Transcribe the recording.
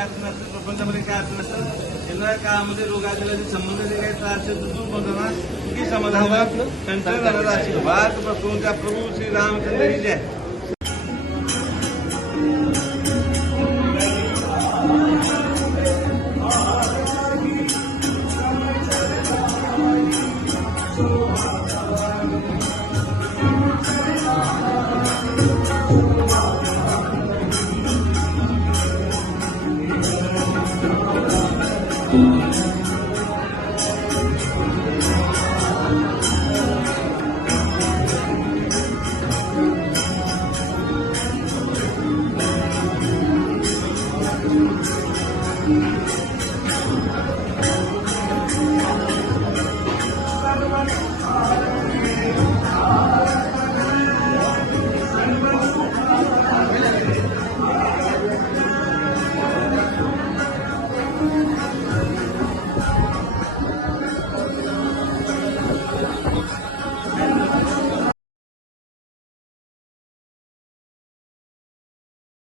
काय अडचण असेल, प्रपंचामध्ये काय अडचण असेल, येणाऱ्या काळामध्ये रोगाचे संबंधाचे काही त्रास असेल तर दूर होताना की समाधान संत आशीर्वाद प्रभूंच्या प्रभू श्री रामचंद्र जी जय.